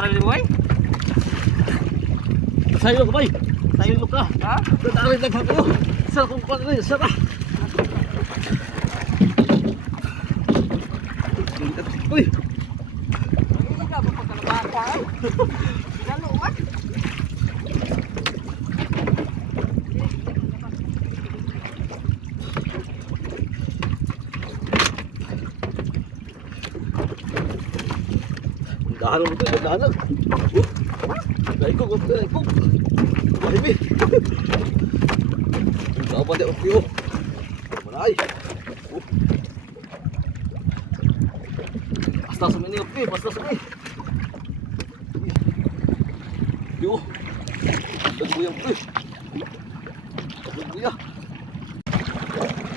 sarili mo eh. Sayang ka bay. Sayang ka. Ha? Dadalhin lang kayo. Saan kung paano rin? Saan ka? Uy! Hindi ka ba pagkalabasa? Lalo ah. Dahan mo ito, dahan lang. Naikog, naikog. Mahimi. Saan pa di ang piyo? Manay. Basta sa mini, okay, basta sa mini. Yo. Nagbuyang ko eh. Nagbuyang.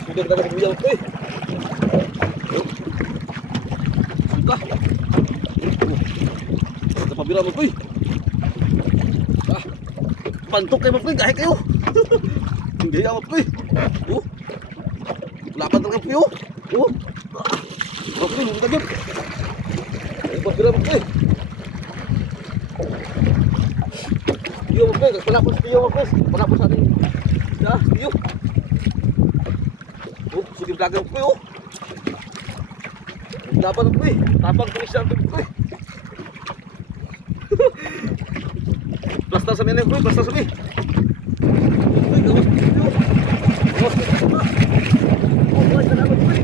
Sudah na nagbuyang ko eh. Sudah. Pabira mo koy. Pantok kayo mo koy, kahit kayo. Hindi ako koy. Lapan talaga kayo. Okay, mo tagip. Pabira mo koy. Tiyo mo koy, palapos tiyo mo koy. Palapos sa atin. Ya, tiyo. Sige talaga mo koy. Laban mo koy. Tapang tulisan mo koy. Plastar sa mene koy, plastar sa mene. Koy, gawas ko dito. Gawas ko dito pa. Koy, salamat koy.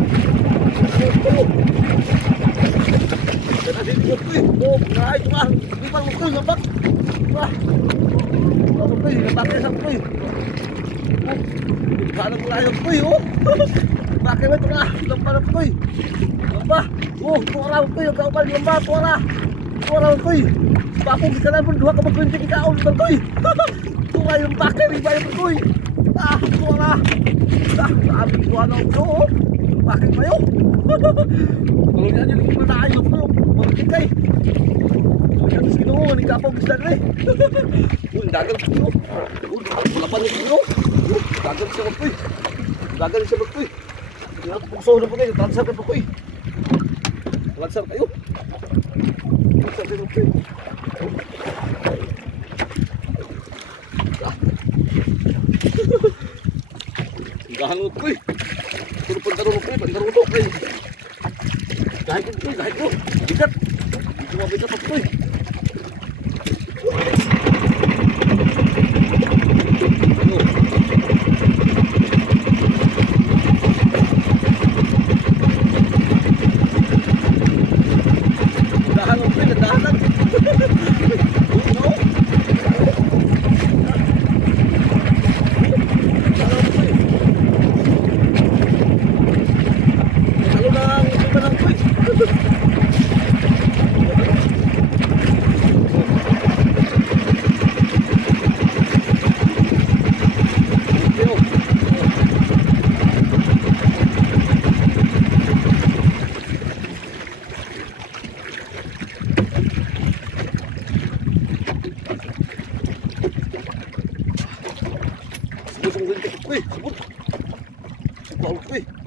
Kana dito koy. Ay, tuma. Di pa mo koy, lambak. Ako koy, lambak sa koy. Kana ko layo koy, Bakit ba tuma? Lambak koy. Lambak. Tuara koy, kau pa lambak, tuara. Tuara koy. Bakong gikanan pun dua kapag 20 ikaon berkoy. Tuwa yung bakay riba yung berkoy. Tuwa. Sabi ko ano ko. Bakit kayo? Kalau niya niya hindi na ayos ko. Magkikay. Kaya sa Ginoo ni kapag gisdan rin. Dagal ko. Lapan ni Ginoo. Dagal siya berkoy. Dagal siya berkoy. Hindi ako pugso na po kayo. Transfer ka po koy. Transfer kayo. Transfer kayo berkoy. Gahan mo koy. Suruh pandaro mo koy, pandaro mo koy. Kahit ko koy, kahit ko. Bigat. Cuma bigat pa koy. Gahan mo koy, nadahanan.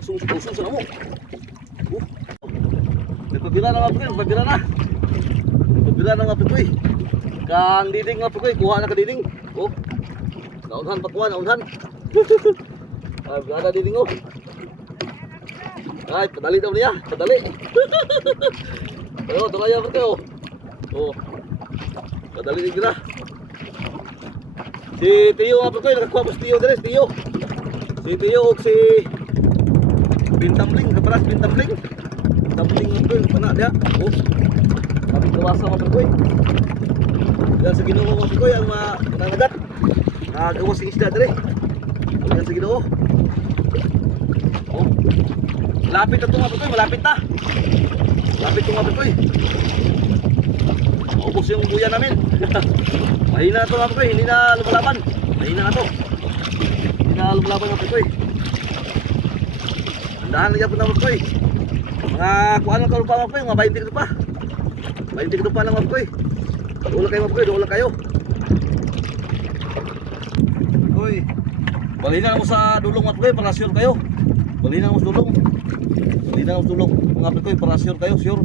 Usung sa mo. Nagpabira na nga po kayo, nagpabira na. Nagpabira na nga po kayo. Kang diding nga po kayo, kuha na ka diding. Naunhan pa kuha, naunhan. Ada diding oh. Ay, padali daw niya, padali. Pero, tulaya po kayo. Padali din na. Si Tiyo nga po kayo, nakakuha po si Tiyo din, Tiyo. Si Tiyo o si Bintamling, kaparas Bintamling. Bintamling ko yung pana dia. Kami kawasa mga perkoy. Yan sa Ginoo mga perkoy ang mananagat. Nagawas yung isda dire. Yan sa Ginoo. Malapit na ito mga perkoy, malapit na. Malapit ito mga perkoy. Maubos yung buya namin. Mahina na ito mga perkoy, hindi na lumalaban. Mahina na ito. Hindi na lumalaban mga perkoy. Dahan lagi po naman koy. Mga kuan lang kalupa mga koy, mga 20 kilo pa. 20 kilo pa lang mga koy. Doon kayo mga koy, doon kayo. Koy. Balina mo sa dulong mga koy, para sure kayo. Balina mo sa dulong. Balina mo sa dulong mga koy, para sure kayo, sure.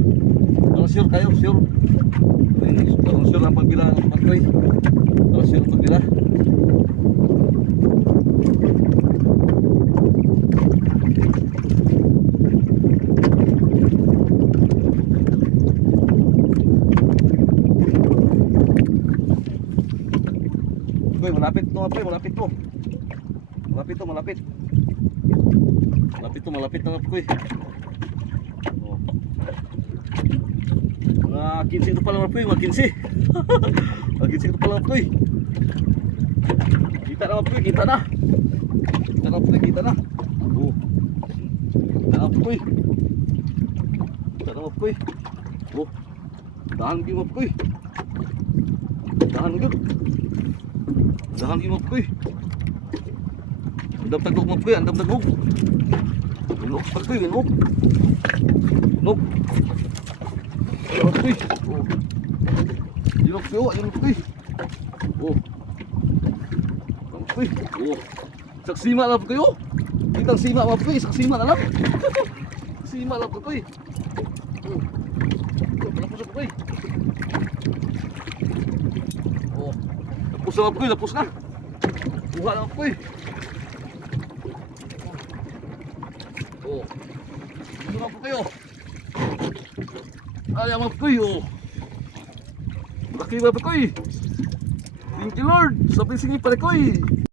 Para Parang sure kayo, sure. Parang sure ang pagbila ng pagkoy. Parang sure ang pagbila. Koy, malapit to, Koy, malapit to. Malapit to, malapit. Malapit to, malapit na Koy. Oh. Mga 15 ito pala Koy, mga 15. Mga 15 ito pala Koy. Kita na Koy, kita na. Kita na Koy, kita na. Oh. Kita na Koy. Kita na Koy. Oh. Dahan kayo Koy. Dahan kayo. Dahan kayo Koy. Andam tagog Koy, andam tagog. Inok pa Koy, inok. Inok. Inok Koy. Oh. Inok Koy, inok Koy. Oh. Inok Koy. Oh. Saksima lang kayo. Kitang sima mga Koy, saksima na lang. Sima lang Koy. Oh. Tapos na Koy. Oh. Tapos na Koy, tapos na. Buha na Koy. Oh. Ito na po kayo. Ay, mga Koy, oh. Laki ba Koy? Thank you Lord. Sabi sige pala Koy.